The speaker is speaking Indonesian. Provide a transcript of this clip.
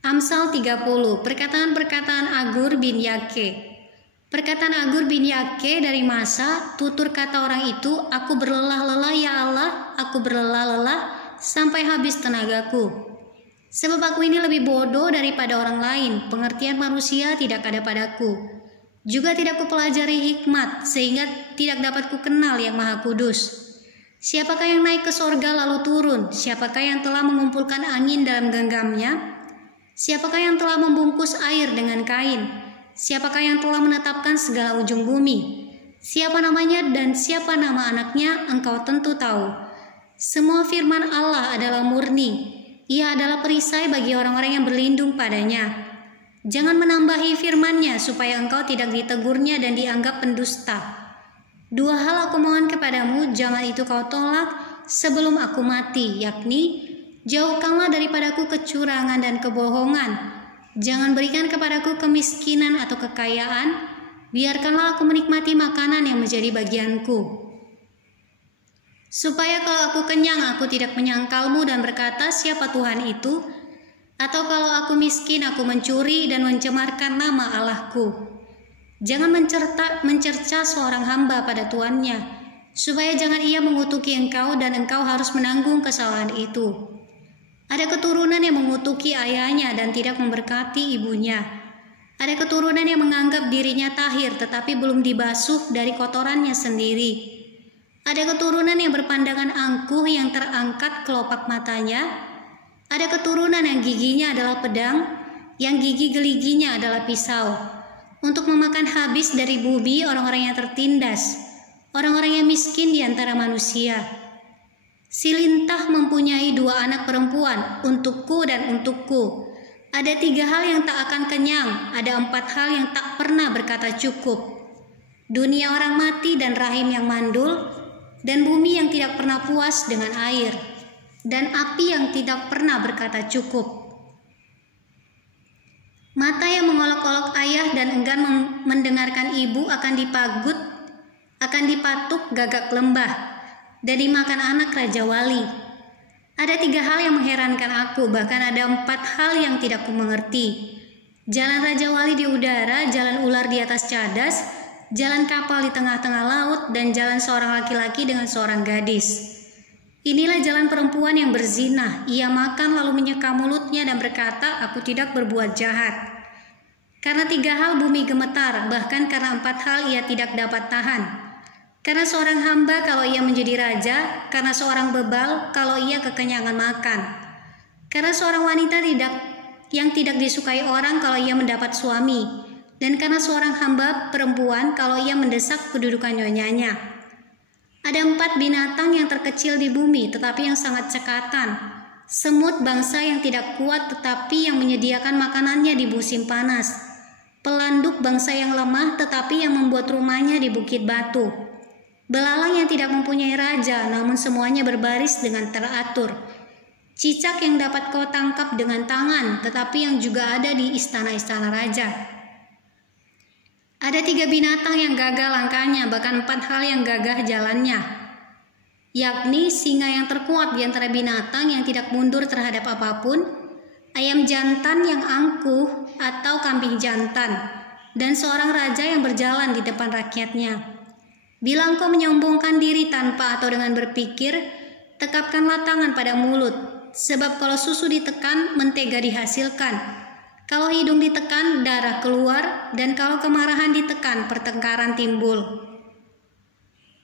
Amsal 30, perkataan-perkataan Agur bin Yake. Perkataan Agur bin Yake dari Masa, tutur kata orang itu, aku berlelah-lelah ya Allah, aku berlelah-lelah sampai habis tenagaku. Sebab aku ini lebih bodoh daripada orang lain, pengertian manusia tidak ada padaku. Juga tidak kupelajari hikmat, sehingga tidak dapat kukenal yang Maha Kudus. Siapakah yang naik ke sorga lalu turun? Siapakah yang telah mengumpulkan angin dalam genggamnya? Siapakah yang telah membungkus air dengan kain? Siapakah yang telah menetapkan segala ujung bumi? Siapa namanya dan siapa nama anaknya, engkau tentu tahu. Semua firman Allah adalah murni. Ia adalah perisai bagi orang-orang yang berlindung padanya. Jangan menambahi firman-Nya supaya engkau tidak ditegurnya dan dianggap pendusta. Dua hal aku mohon kepadamu, jangan itu kau tolak sebelum aku mati, yakni jauhkanlah daripadaku kecurangan dan kebohongan. Jangan berikan kepadaku kemiskinan atau kekayaan, biarkanlah aku menikmati makanan yang menjadi bagianku. Supaya kalau aku kenyang, aku tidak menyangkalmu dan berkata, siapa Tuhan itu? Atau kalau aku miskin, aku mencuri dan mencemarkan nama Allahku. Jangan mencerca seorang hamba pada tuannya, supaya jangan ia mengutuki engkau dan engkau harus menanggung kesalahan itu. Ada keturunan yang mengutuki ayahnya dan tidak memberkati ibunya. Ada keturunan yang menganggap dirinya tahir tetapi belum dibasuh dari kotorannya sendiri. Ada keturunan yang berpandangan angkuh yang terangkat kelopak matanya. Ada keturunan yang giginya adalah pedang, yang gigi geliginya adalah pisau. Untuk memakan habis dari bumi orang-orang yang tertindas, orang-orang yang miskin di antara manusia. Si lintah mempunyai 2 anak perempuan, untukku dan untukku. Ada 3 hal yang tak akan kenyang, ada 4 hal yang tak pernah berkata cukup. Dunia orang mati dan rahim yang mandul, dan bumi yang tidak pernah puas dengan air, dan api yang tidak pernah berkata cukup. Mata yang mengolok-olok ayah dan enggan mendengarkan ibu akan dipatuk gagak lembah dan dimakan anak Raja Wali. Ada 3 hal yang mengherankan aku, bahkan ada 4 hal yang tidak kumengerti. Jalan Raja Wali di udara, jalan ular di atas cadas, jalan kapal di tengah-tengah laut, dan jalan seorang laki-laki dengan seorang gadis. Inilah jalan perempuan yang berzina. Ia makan lalu menyeka mulutnya dan berkata, aku tidak berbuat jahat. Karena 3 hal bumi gemetar, bahkan karena 4 hal ia tidak dapat tahan. Karena seorang hamba kalau ia menjadi raja, karena seorang bebal kalau ia kekenyangan makan. Karena seorang wanita yang tidak disukai orang kalau ia mendapat suami, dan karena seorang hamba perempuan kalau ia mendesak kedudukan nyonyanya. Ada 4 binatang yang terkecil di bumi, tetapi yang sangat cekatan. Semut bangsa yang tidak kuat, tetapi yang menyediakan makanannya di musim panas. Pelanduk bangsa yang lemah, tetapi yang membuat rumahnya di bukit batu. Belalang yang tidak mempunyai raja, namun semuanya berbaris dengan teratur. Cicak yang dapat kau tangkap dengan tangan, tetapi yang juga ada di istana-istana raja. Ada 3 binatang yang gagah langkahnya, bahkan 4 hal yang gagah jalannya, yakni singa yang terkuat di antara binatang yang tidak mundur terhadap apapun, ayam jantan yang angkuh atau kambing jantan, dan seorang raja yang berjalan di depan rakyatnya. Bila engkau menyombongkan diri tanpa atau dengan berpikir, tekapkanlah tangan pada mulut, sebab kalau susu ditekan, mentega dihasilkan. Kalau hidung ditekan, darah keluar, dan kalau kemarahan ditekan, pertengkaran timbul.